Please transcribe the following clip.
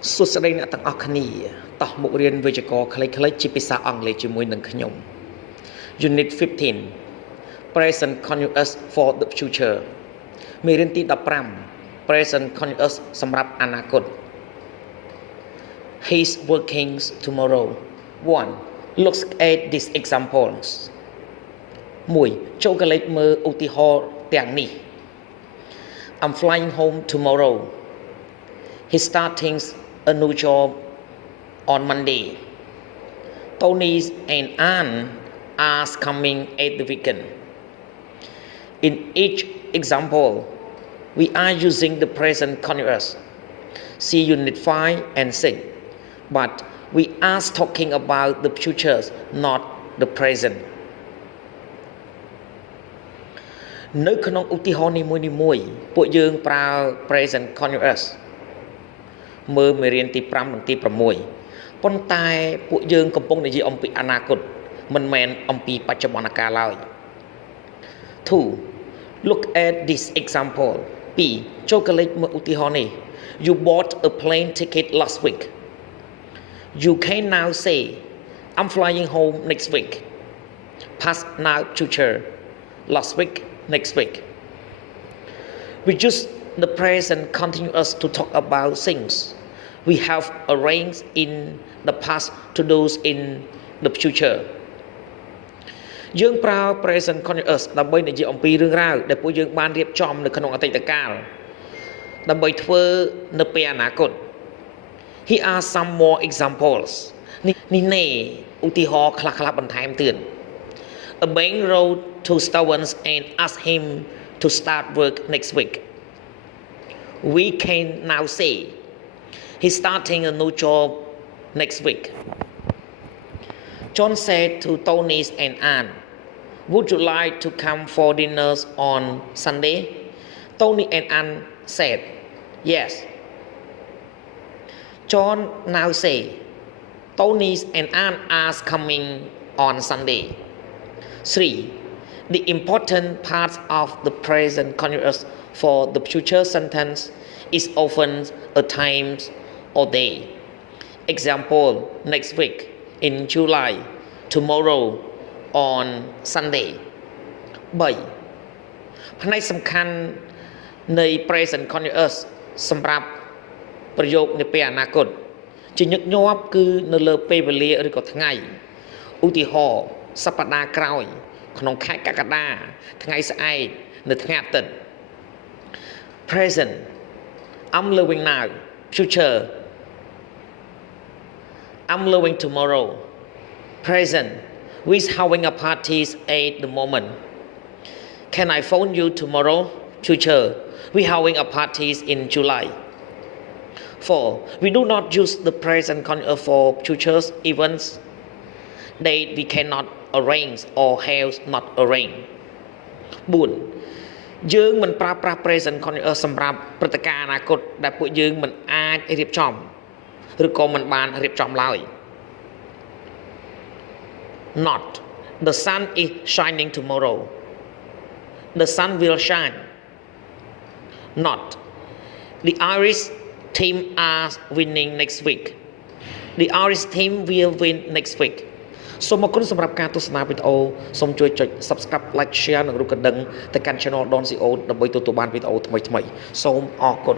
Sustain at Akani, Tahmurian Vejaco, Kalechipisa Angle, Jimuin and Kanyum. Unit 15 Present Continuous for the future. Mirinti da Pram, Present Continuous Samrap Anakut. His workings tomorrow. 1. Looks at these examples. Mui, chocolate mer utihor tiang ni. I'm flying home tomorrow. He's starting a new job on Monday. Tony and Anne are coming at the weekend. In each example, we are using the present continuous. See Unit 5 and 6. But we are talking about the future, not the present. នៅក្នុងឧទាហរណ៍នីមួយៗពួកយើងប្រើ present continuous មើលមេរៀនទី5និងទី6ប៉ុន្តែពួកយើងកំពុងនិយាយអំពីអនាគតមិនមែនអំពីបច្ចុប្បន្នកាលឡើយ 2. Look at this example. 2. ចូលកលេចមើលឧទាហរណ៍នេះ You bought a plane ticket last week. You can now say I'm flying home next week. Past, now, future. Last week, next week. We use the present continuous to talk about things we have arranged in the past to those in the future. យើងប្រើ present continuous ដើម្បីនិយាយអំពីរឿងរ៉ាវដែលពួកយើងបានរៀបចំនៅក្នុងអតីតកាលដើម្បីធ្វើនៅពេលអនាគត Here are some more examples. នេះនេះឧទាហរណ៍ខ្លះៗបន្ថែមទៀត A bank wrote to Sreyoun and asked him to start work next week. We can now say he's starting a new job next week. John said to Tony and Anne, would you like to come for dinner on Sunday? Tony and Anne said, yes. John now say, Tony and Anne are coming on Sunday. 3. The important part of the present continuous for the future sentence is often a time or day. Example, next week, in July, tomorrow, on Sunday. 3. ផ្នែកសំខាន់នៃ present continuous សម្រាប់ប្រយោគនាពេលអនាគតជាញឹកញាប់គឺនៅលើពេលវេលាឬក៏ថ្ងៃឧទាហរណ៍សប្តាហ៍ក្រោយក្នុងខែកក្កដាថ្ងៃស្អែកនៅថ្ងៃអាទិត្យ Present I'm living now. Future I'm living tomorrow. Present we're having a party at the moment. Can I phone you tomorrow? Future we're having a party in July. 4. We do not use the present continuous for future events that we cannot arrange or have not arranged. 4. យើងមិនប្រើប្រាស់ present continuous សម្រាប់ព្រឹត្តិការណ៍អនាគតដែលពួកយើងមិនអាចរៀបចំឬក៏មិនបានរៀបចំឡើយ Not the sun is shining tomorrow. The sun will shine. Not the Irish team are winning next week. The Irish team will win next week. សូមអរគុណសម្រាប់ការទស្សនាវីដេអូសូមជួយចុច Subscribe Like Share និងរូបកណ្ដឹងទៅកាន់ Channel Don CO ដើម្បីទទួលបានវីដេអូថ្មីៗសូមអរគុណ